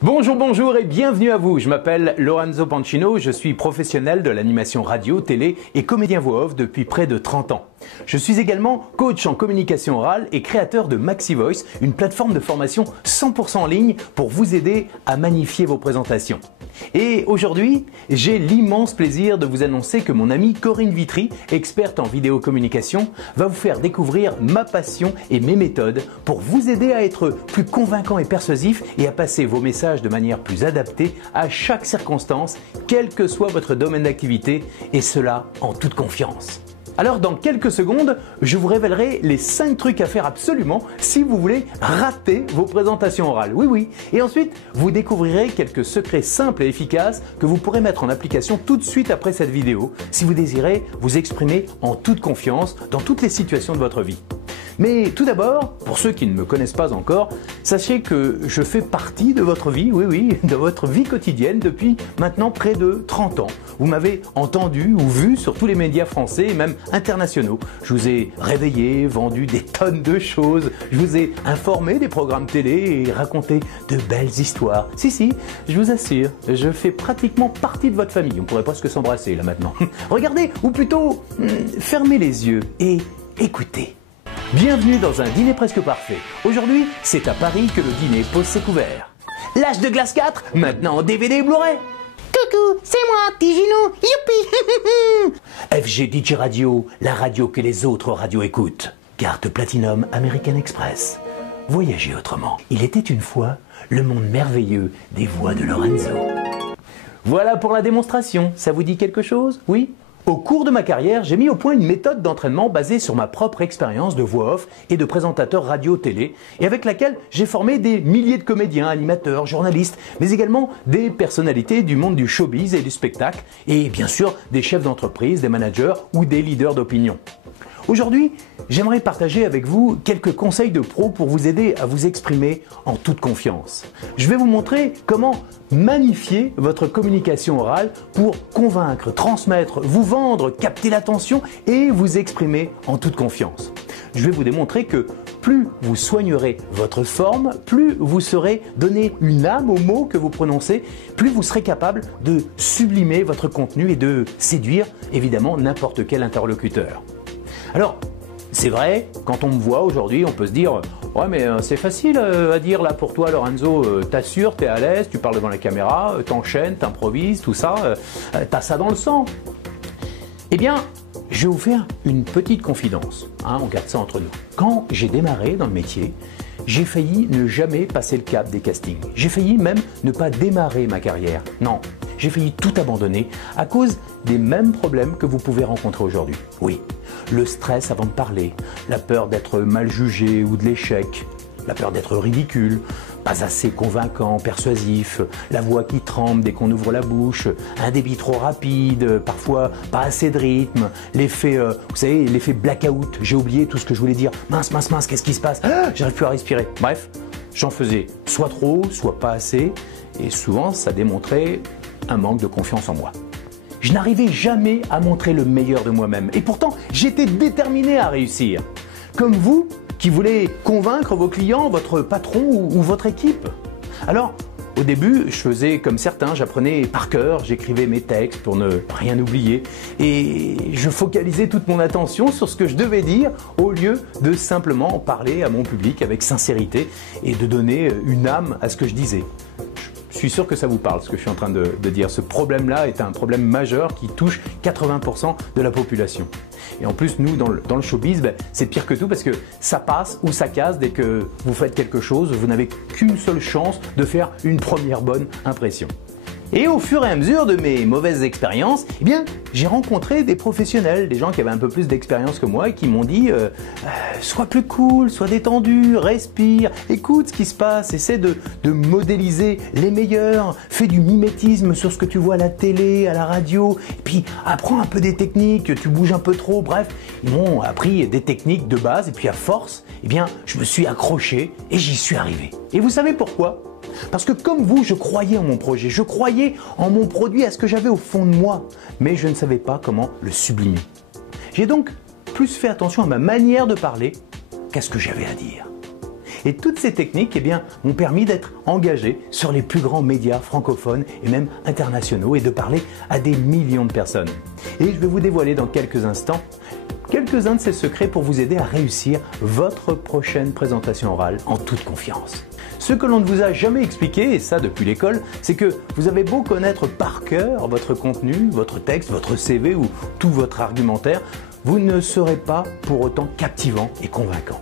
Bonjour, bonjour et bienvenue à vous. Je m'appelle Lorenzo Pancino, je suis professionnel de l'animation radio, télé et comédien voix off depuis près de 30 ans. Je suis également coach en communication orale et créateur de MaxiVoice, une plateforme de formation 100% en ligne pour vous aider à magnifier vos présentations. Et aujourd'hui, j'ai l'immense plaisir de vous annoncer que mon amie Corinne Vitry, experte en vidéocommunication, va vous faire découvrir ma passion et mes méthodes pour vous aider à être plus convaincant et persuasif et à passer vos messages de manière plus adaptée à chaque circonstance, quel que soit votre domaine d'activité, et cela en toute confiance. Alors dans quelques secondes, je vous révélerai les 5 trucs à faire absolument si vous voulez rater vos présentations orales. Oui. Et ensuite, vous découvrirez quelques secrets simples et efficaces que vous pourrez mettre en application tout de suite après cette vidéo si vous désirez vous exprimer en toute confiance dans toutes les situations de votre vie. Mais tout d'abord, pour ceux qui ne me connaissent pas encore, sachez que je fais partie de votre vie, de votre vie quotidienne depuis maintenant près de 30 ans. Vous m'avez entendu ou vu sur tous les médias français et même internationaux. Je vous ai réveillé, vendu des tonnes de choses, je vous ai informé des programmes télé et raconté de belles histoires. Si, je vous assure, je fais pratiquement partie de votre famille. On pourrait presque s'embrasser là maintenant. Regardez, ou plutôt, fermez les yeux et écoutez. Bienvenue dans un dîner presque parfait. Aujourd'hui, c'est à Paris que le dîner pose ses couverts. L'âge de glace 4, maintenant en DVD et Blu-ray. Coucou, c'est moi, Tigino, youpi. FG DJ Radio, la radio que les autres radios écoutent. Carte Platinum American Express. Voyagez autrement. Il était une fois le monde merveilleux des voix de Lorenzo. Voilà pour la démonstration. Ça vous dit quelque chose? Oui? Au cours de ma carrière, j'ai mis au point une méthode d'entraînement basée sur ma propre expérience de voix off et de présentateur radio-télé et avec laquelle j'ai formé des milliers de comédiens, animateurs, journalistes, mais également des personnalités du monde du showbiz et du spectacle et bien sûr des chefs d'entreprise, des managers ou des leaders d'opinion. Aujourd'hui, j'aimerais partager avec vous quelques conseils de pro pour vous aider à vous exprimer en toute confiance. Je vais vous montrer comment magnifier votre communication orale pour convaincre, transmettre, vous vendre, capter l'attention et vous exprimer en toute confiance. Je vais vous démontrer que plus vous soignerez votre forme, plus vous saurez donner une âme aux mots que vous prononcez, plus vous serez capable de sublimer votre contenu et de séduire évidemment n'importe quel interlocuteur. Alors, c'est vrai, quand on me voit aujourd'hui, on peut se dire « Ouais, mais c'est facile à dire là pour toi, Lorenzo, t'assures, t'es à l'aise, tu parles devant la caméra, t'enchaînes, t'improvises, tout ça, t'as ça dans le sang. » Eh bien, je vais vous faire une petite confidence, on garde ça entre nous. Quand j'ai démarré dans le métier, j'ai failli ne jamais passer le cap des castings. J'ai failli même ne pas démarrer ma carrière. Non, j'ai failli tout abandonner à cause des mêmes problèmes que vous pouvez rencontrer aujourd'hui. Oui, le stress avant de parler, la peur d'être mal jugé ou de l'échec, la peur d'être ridicule, pas assez convaincant, persuasif, la voix qui tremble dès qu'on ouvre la bouche, un débit trop rapide, parfois pas assez de rythme, l'effet, vous savez, l'effet blackout, j'ai oublié tout ce que je voulais dire, mince, qu'est-ce qui se passe? J'arrive plus à respirer. Bref, j'en faisais soit trop, soit pas assez, et souvent ça démontrait un manque de confiance en moi. Je n'arrivais jamais à montrer le meilleur de moi-même, et pourtant j'étais déterminé à réussir. Comme vous, qui voulez convaincre vos clients, votre patron ou votre équipe. Alors, au début, je faisais comme certains, j'apprenais par cœur, j'écrivais mes textes pour ne rien oublier et je focalisais toute mon attention sur ce que je devais dire au lieu de simplement parler à mon public avec sincérité et de donner une âme à ce que je disais. Je suis sûr que ça vous parle ce que je suis en train de dire. Ce problème-là est un problème majeur qui touche 80% de la population. Et en plus, nous, dans le showbiz, c'est pire que tout parce que ça passe ou ça casse dès que vous faites quelque chose. Vous n'avez qu'une seule chance de faire une première bonne impression. Et au fur et à mesure de mes mauvaises expériences, eh bien, j'ai rencontré des professionnels, des gens qui avaient un peu plus d'expérience que moi et qui m'ont dit sois plus cool, sois détendu, respire, écoute ce qui se passe, essaie de modéliser les meilleurs, fais du mimétisme sur ce que tu vois à la télé, à la radio, et puis apprends un peu des techniques, tu bouges un peu trop, bref, ils m'ont appris des techniques de base et puis à force, eh bien, je me suis accroché et j'y suis arrivé. Et vous savez pourquoi ? Parce que comme vous, je croyais en mon projet, je croyais en mon produit, à ce que j'avais au fond de moi, mais je ne savais pas comment le sublimer. J'ai donc plus fait attention à ma manière de parler qu'à ce que j'avais à dire. Et toutes ces techniques m'ont permis d'être engagé sur les plus grands médias francophones et même internationaux et de parler à des millions de personnes. Et je vais vous dévoiler dans quelques instants quelques-uns de ces secrets pour vous aider à réussir votre prochaine présentation orale en toute confiance. Ce que l'on ne vous a jamais expliqué, et ça depuis l'école, c'est que vous avez beau connaître par cœur votre contenu, votre texte, votre CV ou tout votre argumentaire, vous ne serez pas pour autant captivant et convaincant.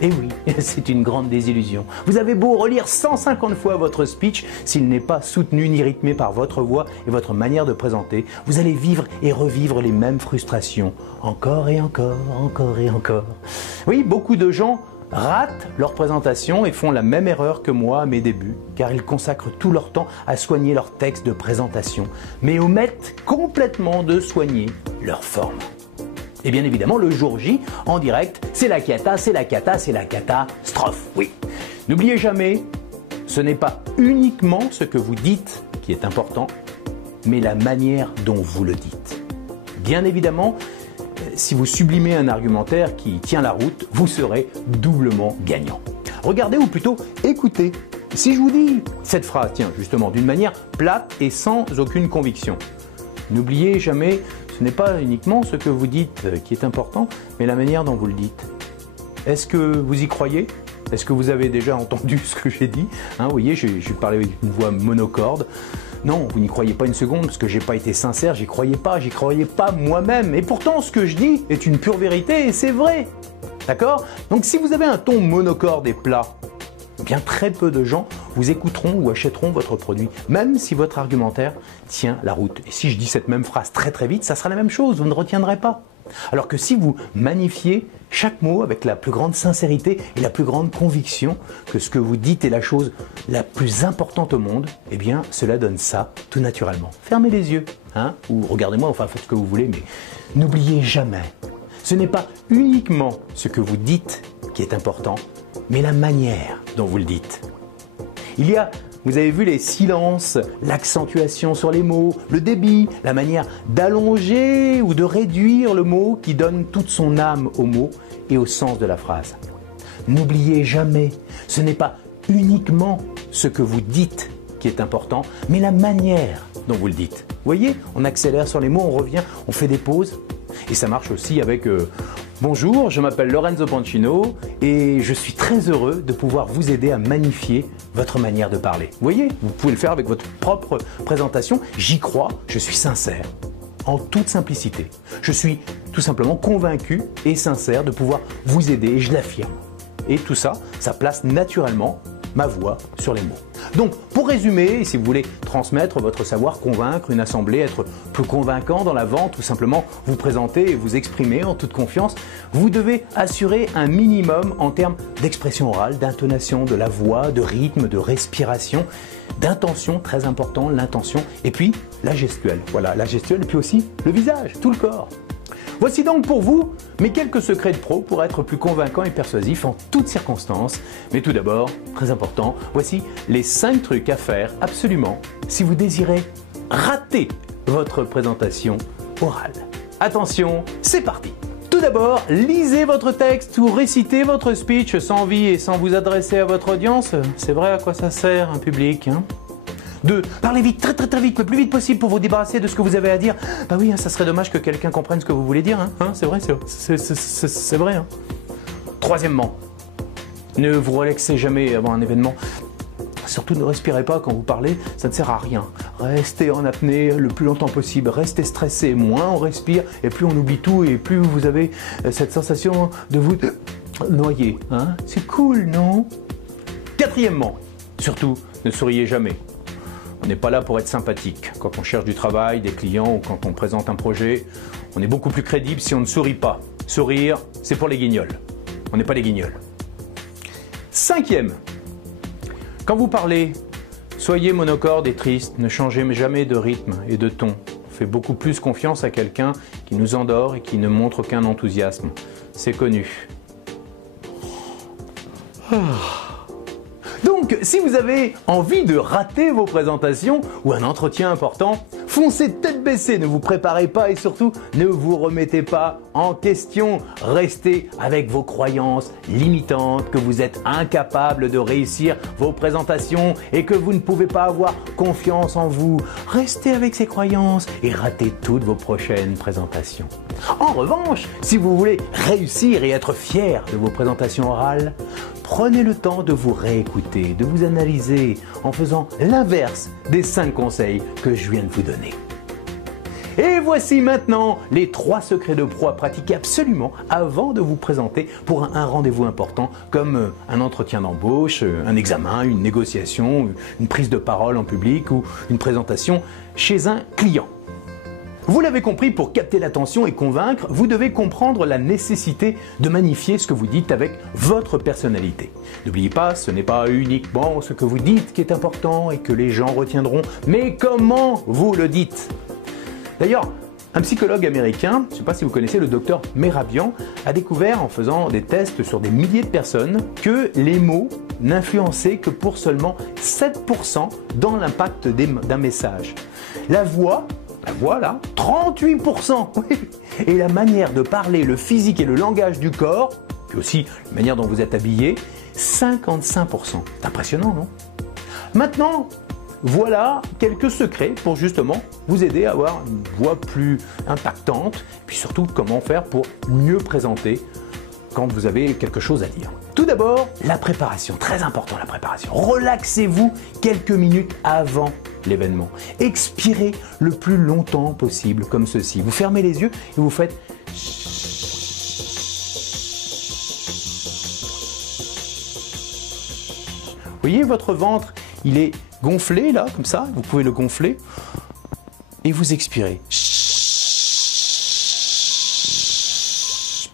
Et oui, c'est une grande désillusion. Vous avez beau relire 150 fois votre speech, s'il n'est pas soutenu ni rythmé par votre voix et votre manière de présenter, vous allez vivre et revivre les mêmes frustrations, encore et encore, encore et encore. Oui, beaucoup de gens ratent leur présentation et font la même erreur que moi à mes débuts, car ils consacrent tout leur temps à soigner leur texte de présentation, mais omettent complètement de soigner leur forme. Et bien évidemment, le jour J, en direct, c'est la cata, c'est la cata, c'est la catastrophe, oui. N'oubliez jamais, ce n'est pas uniquement ce que vous dites qui est important, mais la manière dont vous le dites. Bien évidemment, si vous sublimez un argumentaire qui tient la route, vous serez doublement gagnant. Regardez ou plutôt écoutez. Si je vous dis cette phrase, tiens, justement, d'une manière plate et sans aucune conviction, n'oubliez jamais, ce n'est pas uniquement ce que vous dites qui est important, mais la manière dont vous le dites. Est-ce que vous y croyez ? Est-ce que vous avez déjà entendu ce que j'ai dit ? Vous voyez, j'ai parlé avec une voix monocorde. Non, vous n'y croyez pas une seconde, parce que j'ai pas été sincère, j'y croyais pas moi-même. Et pourtant, ce que je dis est une pure vérité, et c'est vrai. D'accord ? Donc si vous avez un ton monocorde et plat, bien très peu de gens vous écouteront ou achèteront votre produit, même si votre argumentaire tient la route. Et si je dis cette même phrase très très vite, ça sera la même chose, vous ne retiendrez pas. Alors que si vous magnifiez chaque mot avec la plus grande sincérité et la plus grande conviction que ce que vous dites est la chose la plus importante au monde, eh bien cela donne ça tout naturellement. Fermez les yeux, ou regardez-moi, enfin faites ce que vous voulez, mais n'oubliez jamais, ce n'est pas uniquement ce que vous dites qui est important, mais la manière dont vous le dites. Vous avez vu les silences, l'accentuation sur les mots, le débit, la manière d'allonger ou de réduire le mot qui donne toute son âme au mot et au sens de la phrase. N'oubliez jamais, ce n'est pas uniquement ce que vous dites qui est important, mais la manière dont vous le dites. Vous voyez, on accélère sur les mots, on revient, on fait des pauses. Et ça marche aussi avec bonjour, je m'appelle Lorenzo Pancino et je suis très heureux de pouvoir vous aider à magnifier votre manière de parler. Vous voyez, vous pouvez le faire avec votre propre présentation. J'y crois, je suis sincère, en toute simplicité. Je suis tout simplement convaincu et sincère de pouvoir vous aider et je l'affirme. Et tout ça, ça place naturellement ma voix sur les mots. Donc, pour résumer, si vous voulez transmettre votre savoir, convaincre une assemblée, être plus convaincant dans la vente, ou simplement vous présenter et vous exprimer en toute confiance, vous devez assurer un minimum en termes d'expression orale, d'intonation de la voix, de rythme, de respiration, d'intention, très important, l'intention, et puis la gestuelle. Voilà, la gestuelle, et puis aussi le visage, tout le corps. Voici donc pour vous mes quelques secrets de pro pour être plus convaincant et persuasif en toutes circonstances. Mais tout d'abord, très important, voici les 5 trucs à faire absolument si vous désirez rater votre présentation orale. Attention, c'est parti! Tout d'abord, lisez votre texte ou récitez votre speech sans vie et sans vous adresser à votre audience. C'est vrai à quoi ça sert un public, 2. Parlez vite, très vite, le plus vite possible pour vous débarrasser de ce que vous avez à dire. Bah oui, ça serait dommage que quelqu'un comprenne ce que vous voulez dire. C'est vrai, c'est vrai. Troisièmement, ne vous relaxez jamais avant un événement. Surtout ne respirez pas quand vous parlez, ça ne sert à rien. Restez en apnée le plus longtemps possible, restez stressé, moins on respire et plus on oublie tout et plus vous avez cette sensation de vous noyer. C'est cool, non? Quatrièmement, surtout, ne souriez jamais. On n'est pas là pour être sympathique. Quand on cherche du travail, des clients ou quand on présente un projet, on est beaucoup plus crédible si on ne sourit pas. Sourire, c'est pour les guignols. On n'est pas les guignols. 5e, quand vous parlez, soyez monocorde et triste. Ne changez jamais de rythme et de ton. On fait beaucoup plus confiance à quelqu'un qui nous endort et qui ne montre aucun enthousiasme. C'est connu. Donc, Donc si vous avez envie de rater vos présentations ou un entretien important, foncez tête baissée, ne vous préparez pas et surtout ne vous remettez pas en question. Restez avec vos croyances limitantes, que vous êtes incapable de réussir vos présentations et que vous ne pouvez pas avoir confiance en vous. Restez avec ces croyances et ratez toutes vos prochaines présentations. En revanche, si vous voulez réussir et être fier de vos présentations orales, prenez le temps de vous réécouter, de vous analyser en faisant l'inverse des 5 conseils que je viens de vous donner. Et voici maintenant les 3 secrets de pro à pratiquer absolument avant de vous présenter pour un rendez-vous important comme un entretien d'embauche, un examen, une négociation, une prise de parole en public ou une présentation chez un client. Vous l'avez compris, pour capter l'attention et convaincre, vous devez comprendre la nécessité de magnifier ce que vous dites avec votre personnalité. N'oubliez pas, ce n'est pas uniquement ce que vous dites qui est important et que les gens retiendront, mais comment vous le dites. D'ailleurs, un psychologue américain, je ne sais pas si vous connaissez le docteur Mehrabian, a découvert en faisant des tests sur des milliers de personnes que les mots n'influençaient que pour seulement 7% dans l'impact d'un message. La voix là, 38%. Et la manière de parler, le physique et le langage du corps, puis aussi la manière dont vous êtes habillé, 55%. C'est impressionnant, non? Maintenant, voilà quelques secrets pour justement vous aider à avoir une voix plus impactante, puis surtout comment faire pour mieux présenter quand vous avez quelque chose à dire. Tout d'abord, la préparation, très important la préparation. Relaxez-vous quelques minutes avant l'événement. Expirez le plus longtemps possible comme ceci. Vous fermez les yeux et vous faites Vous voyez votre ventre, il est gonflé là, comme ça, vous pouvez le gonfler et vous expirez.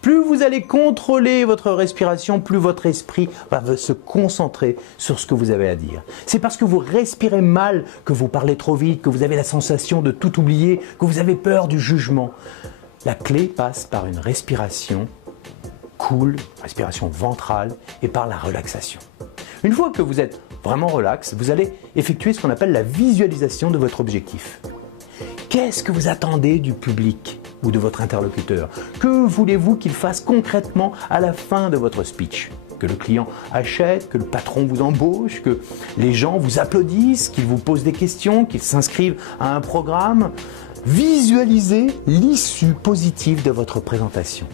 Plus vous allez contrôler votre respiration, plus votre esprit va se concentrer sur ce que vous avez à dire. C'est parce que vous respirez mal que vous parlez trop vite, que vous avez la sensation de tout oublier, que vous avez peur du jugement. La clé passe par une respiration cool, respiration ventrale et par la relaxation. Une fois que vous êtes vraiment relax, vous allez effectuer ce qu'on appelle la visualisation de votre objectif. Qu'est-ce que vous attendez du public ou de votre interlocuteur? Que voulez-vous qu'il fasse concrètement à la fin de votre speech? Que le client achète, que le patron vous embauche, que les gens vous applaudissent, qu'ils vous posent des questions, qu'ils s'inscrivent à un programme? Visualisez l'issue positive de votre présentation.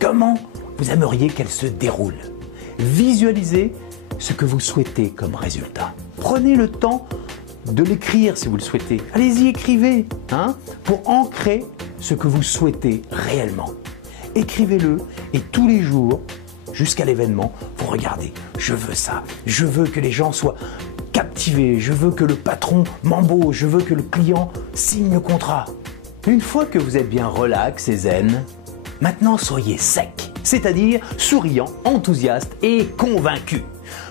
Comment vous aimeriez qu'elle se déroule? Visualisez ce que vous souhaitez comme résultat. Prenez le temps de l'écrire si vous le souhaitez. Allez-y, écrivez, pour ancrer ce que vous souhaitez réellement. Écrivez-le et tous les jours, jusqu'à l'événement, vous regardez. Je veux ça. Je veux que les gens soient captivés. Je veux que le patron m'embauche. Je veux que le client signe le contrat. Une fois que vous êtes bien relax et zen, maintenant soyez sec, c'est-à-dire souriant, enthousiaste et convaincu.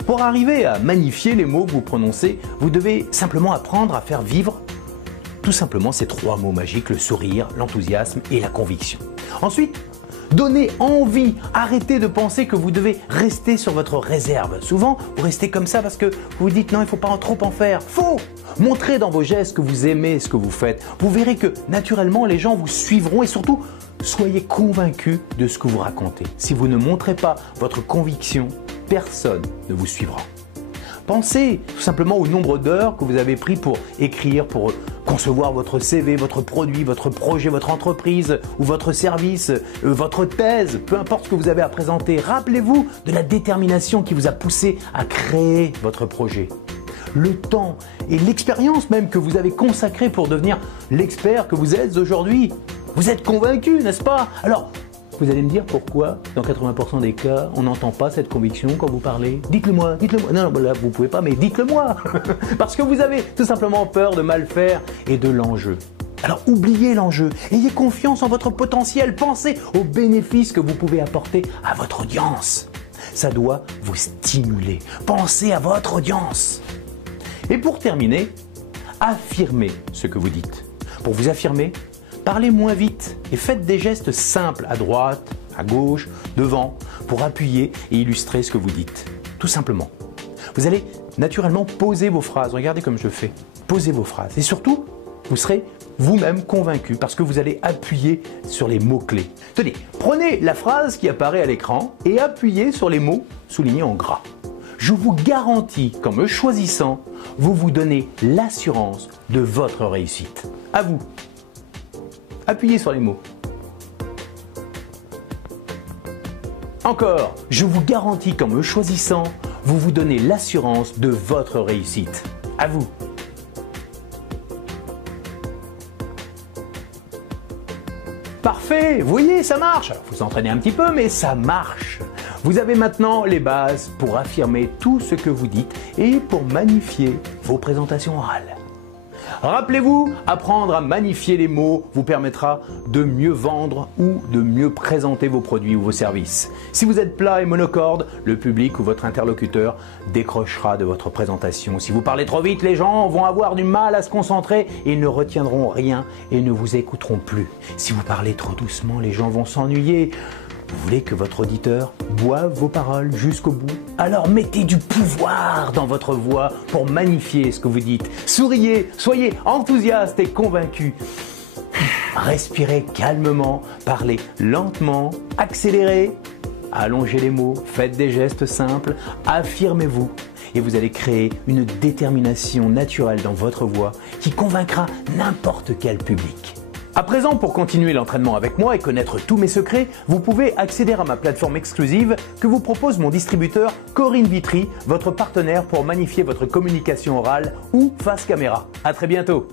Pour arriver à magnifier les mots que vous prononcez, vous devez simplement apprendre à faire vivre tout simplement ces 3 mots magiques, le sourire, l'enthousiasme et la conviction. Ensuite, donnez envie, arrêtez de penser que vous devez rester sur votre réserve. Souvent, vous restez comme ça parce que vous vous dites non, il ne faut pas trop en faire. Faux! Montrez dans vos gestes que vous aimez ce que vous faites. Vous verrez que naturellement, les gens vous suivront et surtout, soyez convaincus de ce que vous racontez. Si vous ne montrez pas votre conviction, personne ne vous suivra. Pensez tout simplement au nombre d'heures que vous avez pris pour écrire, pour concevoir votre CV, votre produit, votre projet, votre entreprise ou votre service, votre thèse, peu importe ce que vous avez à présenter. Rappelez-vous de la détermination qui vous a poussé à créer votre projet. Le temps et l'expérience même que vous avez consacré pour devenir l'expert que vous êtes aujourd'hui. Vous êtes convaincu, n'est-ce pas? Alors, vous allez me dire pourquoi, dans 80% des cas, on n'entend pas cette conviction quand vous parlez. Dites-le moi, dites-le moi. Non, là, vous pouvez pas, mais dites-le moi. Parce que vous avez tout simplement peur de mal faire et de l'enjeu. Alors oubliez l'enjeu, ayez confiance en votre potentiel, pensez aux bénéfices que vous pouvez apporter à votre audience. Ça doit vous stimuler. Pensez à votre audience. Et pour terminer, affirmez ce que vous dites. Pour vous affirmer, parlez moins vite et faites des gestes simples à droite, à gauche, devant, pour appuyer et illustrer ce que vous dites. Tout simplement. Vous allez naturellement poser vos phrases. Regardez comme je fais. Posez vos phrases. Et surtout, vous serez vous-même convaincu parce que vous allez appuyer sur les mots-clés. Tenez, prenez la phrase qui apparaît à l'écran et appuyez sur les mots soulignés en gras. Je vous garantis qu'en me choisissant, vous vous donnez l'assurance de votre réussite. À vous. Appuyez sur les mots. Encore, je vous garantis qu'en me choisissant, vous vous donnez l'assurance de votre réussite. À vous. Parfait, vous voyez, ça marche. Alors, vous entraînez un petit peu, mais ça marche. Vous avez maintenant les bases pour affirmer tout ce que vous dites et pour magnifier vos présentations orales. Rappelez-vous, apprendre à magnifier les mots vous permettra de mieux vendre ou de mieux présenter vos produits ou vos services. Si vous êtes plat et monocorde, le public ou votre interlocuteur décrochera de votre présentation. Si vous parlez trop vite, les gens vont avoir du mal à se concentrer et ils ne retiendront rien et ne vous écouteront plus. Si vous parlez trop doucement, les gens vont s'ennuyer. Vous voulez que votre auditeur boive vos paroles jusqu'au bout? Alors mettez du pouvoir dans votre voix pour magnifier ce que vous dites. Souriez, soyez enthousiaste et convaincu. Respirez calmement, parlez lentement, accélérez, allongez les mots, faites des gestes simples, affirmez-vous. Et vous allez créer une détermination naturelle dans votre voix qui convaincra n'importe quel public. À présent, pour continuer l'entraînement avec moi et connaître tous mes secrets, vous pouvez accéder à ma plateforme exclusive que vous propose mon distributeur Corinne Vitry, votre partenaire pour magnifier votre communication orale ou face caméra. À très bientôt.